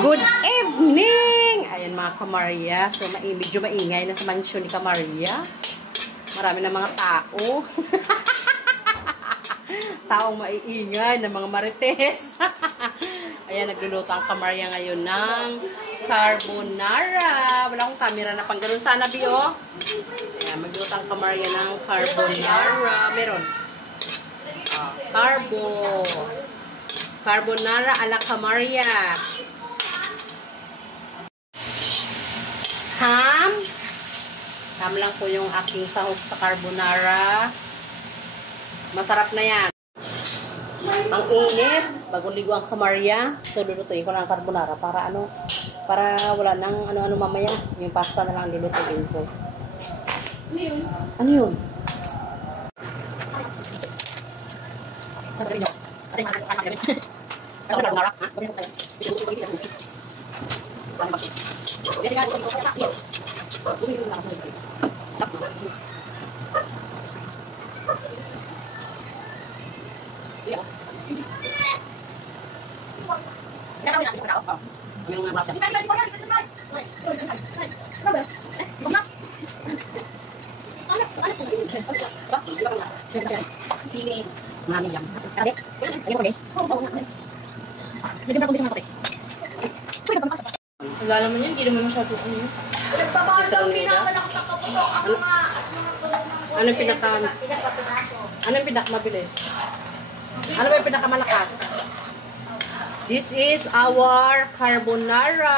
Good evening! Ayan mga kamarya. So, medyo maingay na sa mansyon ni Kamarya. Marami na mga tao. Taong maiingay na mga marites. Ayan, nagluluto ang Kamarya ngayon ng carbonara. Wala akong camera na pang ganun sana, Bio. Ayan, magluto ang Kamarya ng carbonara. Meron. Carbonara ala Kamarya. Ham lang po yung aking sahog sa carbonara. Masarap na yan. Ang init, bagong ligo ang Kamarya. So, lulutuin ko ng carbonara para para wala nang ano mamaya. Yung pasta na lang lulutuin ko. Ano yun? Ano yun? Wala naman yun, hindi naman masyado ano yun. Anong pinakamabilis? Ano ba yung pinakamalakas? This is our carbonara.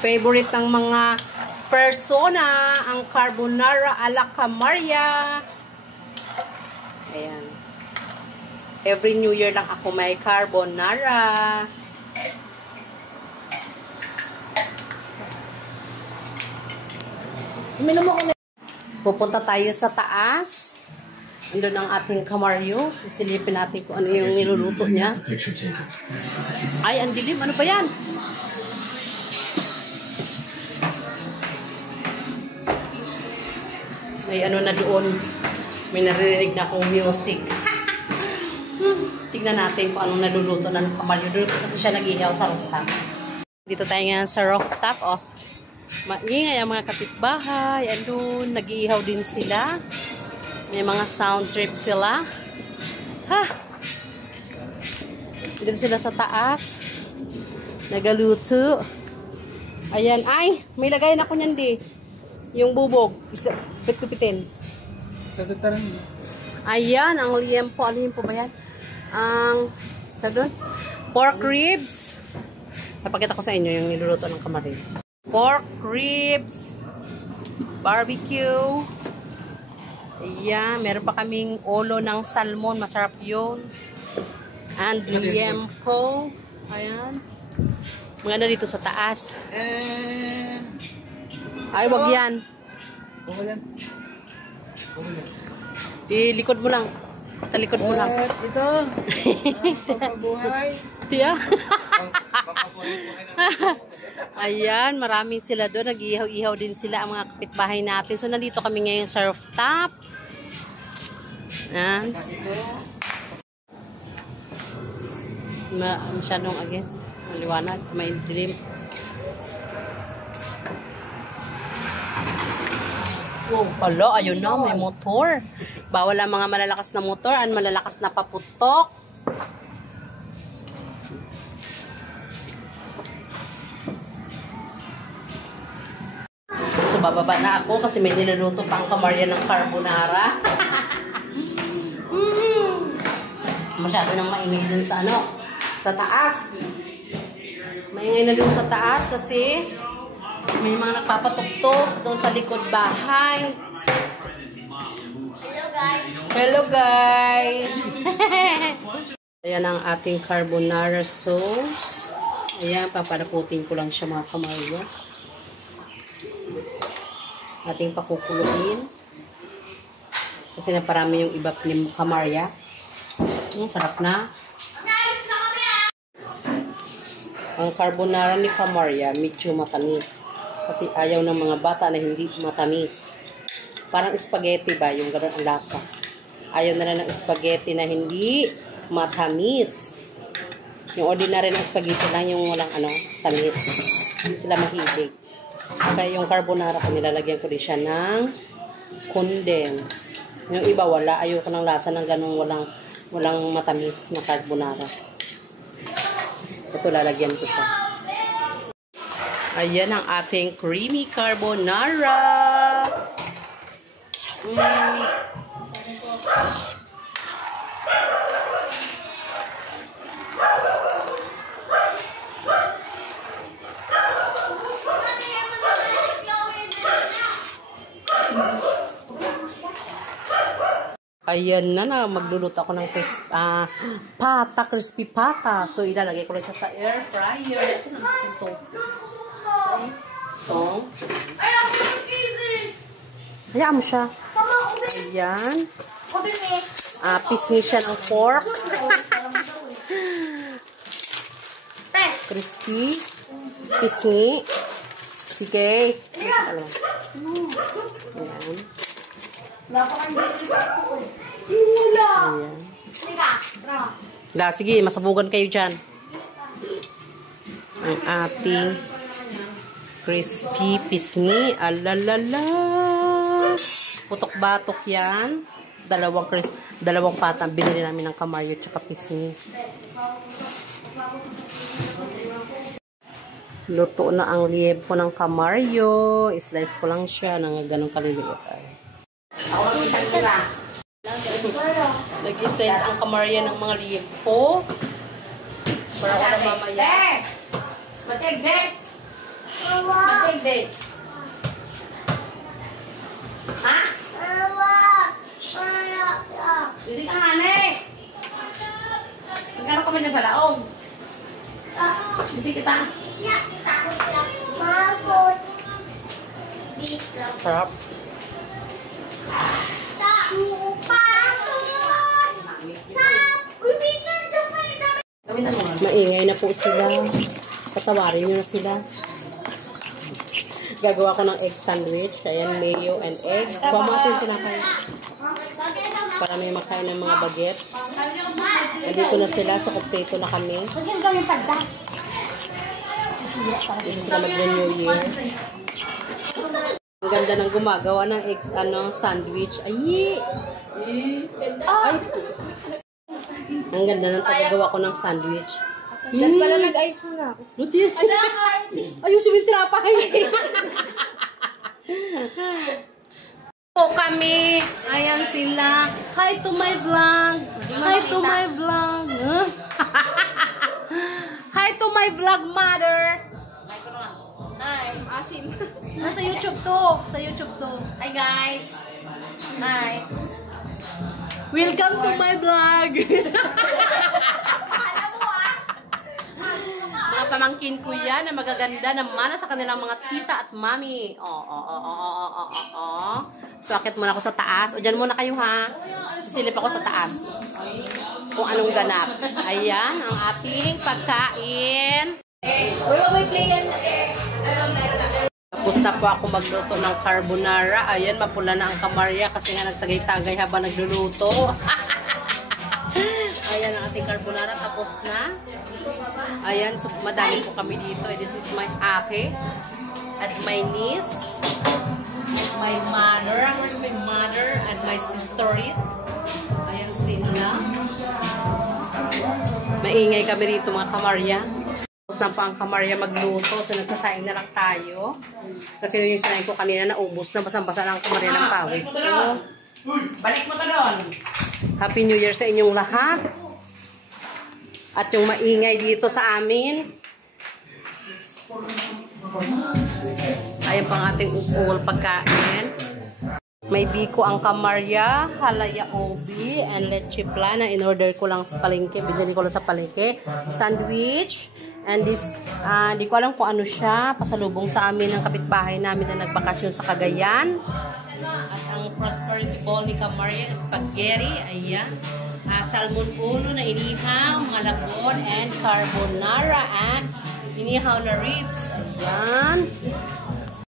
Favorite ng mga persona ang carbonara ala Kamarya. Ayan. Every New Year lang ako may carbonara. Pupunta tayo sa taas. Andun ang ating Kamaryo. Sisilipin natin kung ano yung niluluto niya. Ay, ang dilim. Ano ba yan? May ano na doon. May naririnig na akong music. Tignan natin kung anong naluluto ng Kamaryo. Doon kasi siya nag-ihaw sa rooftop. Dito tayo nga sa rooftop. Oh. Maingay ang mga kapitbahay. Andun, nag-iihaw din sila. May mga sound trip sila. Ha! Dito sila sa taas. Nagaluto. Ayan. Ay! May lagayan ako niyan di. Yung bubog. Pit-kupitin. Ayan. Ang liempo. Ano liempo ba yan? Ang pork ribs. Napakita ko sa inyo yung niluluto ng Kamarya. Pork ribs. Barbecue. Ayan. Meron pa kaming ulo ng salmon. Masarap yun. And liempo. Ayan. Maganda dito sa taas. Ay, wag yan. Likod mo lang. Sa likod mo lang. Ito. Pagpabuhay. Tiya. Ayan, marami sila doon. Nag-ihaw-ihaw din sila ang mga kapitbahay natin. So, nandito kami ngayon sa rooftop. Ayan. Masyadong again. Maliwanag. May dilim. Wow, hala, ayun na, may motor. Bawal ang mga malalakas na motor, ang malalakas na paputok. So, bababa na ako kasi may niluluto pa ang Kamarya ng carbonara. Masyado nang maingay dun sa sa taas. Maingay na dun sa taas kasi may mga nagpapatuktok doon sa likod bahay. Hello guys! Hello guys! Ayan ang ating carbonara sauce. Ayan, paparaputin ko lang siya mga Kamarya. Ating pakukuluin. Kasi naparami yung iba ni Kamarya. Sarap na. Ang carbonara ni Kamarya, medyo matamis. Kasi ayaw ng mga bata na hindi matamis. Parang spaghetti ba, yung gano'n ang lasa. Ayaw nila ng spaghetti na hindi matamis. Yung ordinary na spaghetti lang, yung walang tamis. Hindi sila mahilig. Kaya yung carbonara ko, nilalagyan ko din siya ng condense. Yung iba wala, ayoko ng lasa ng gano'ng walang matamis na carbonara. Ito, lalagyan ko siya. Ayan ang ating creamy carbonara. Ayan na, magluluto ako ng crispy pata. So, ilalagay ko lang siya sa air fryer. Saan ang ito? Ito. Hayaan mo siya. Ayan. Pisngi siya ng pork. Crispy. Pisngi. Sige. Ayan. Ayan. Sige, masabugan kayo dyan. Ang ating crispy pisngi. Alalala. Putok-batok yan. Dalawang pata. Binili namin ng kamaryo tsaka pisngi. Luto na ang liempo ng kamaryo. Slice ko lang siya ng ganong kaliliit. Nag-slice ang kamaryo ng mga liempo. Para wala mamaya. Matigdek! Matigdek! Ha? Hindi ka hane! Magkano kami na sa laong? Hindi kita. Sarap. Maingay na po sila. Patawarin nyo na sila. Gagawa ko ng egg sandwich. Ayan, mayo and egg. Kuha mo natin tinapay. Para may makain ng mga bagets. Nandito na sila. So, kompleto na kami. Dito sila mag-New Year. Ang ganda ng gumagawa ng egg sandwich. Ay! Ay! Ang ganda ng tagagawa ko ng sandwich. Dad pala nag-ayos mo na ako. Lutis! Ayusin mo yung tinapay! Po kami. Ayan sila. Hi to my vlog. Hi to my vlog. Hi to my vlog mother. Hi. Asim. Sa YouTube to. Sa YouTube to. Hi guys. Hi. Welcome to my vlog. Mga pamangkin ko yan na magaganda naman sa kanilang mga tita at mami. So, akit muna ako sa taas. O, dyan muna kayo ha. Sisilip ako sa taas. Kung anong ganap. Ayan, ang ating pagkain. Tapos na po ako magluto ng carbonara. Ayan, mapula na ang kamarya kasi nga nagtagay-tagay habang nagluluto. Ayan ang ating carbonara. Tapos na. Ayan, so madami po kami dito. This is my ate at my niece, my mother, and my sister. Ayan sila. Maingay kami rito mga kamarya. Tapos na pa ang kamarya magluto. So nagsasaing na lang tayo. Kasi yung sinaing ko kanina naubos na. Basang-basa lang ang kamarya ng pawis. So, balik mo to doon. Happy New Year sa inyong lahat. At yung maingay dito sa amin. Ayan pang ating ukol pagkain. May biko ang kamarya, halaya obi, and leche plana. In-order ko lang sa palengke. Binili ko lang sa palengke. Sandwich. And this, di ko alam kung ano siya. Pasalubong sa amin ng kapitbahay namin na nagbakasyon sa Cagayan. At ang prosperity bowl ni kamarya, spaghetti. Ayan. Salmon ulo na inihaw, mga labon, and carbonara, and inihaw na ribs. Ayan.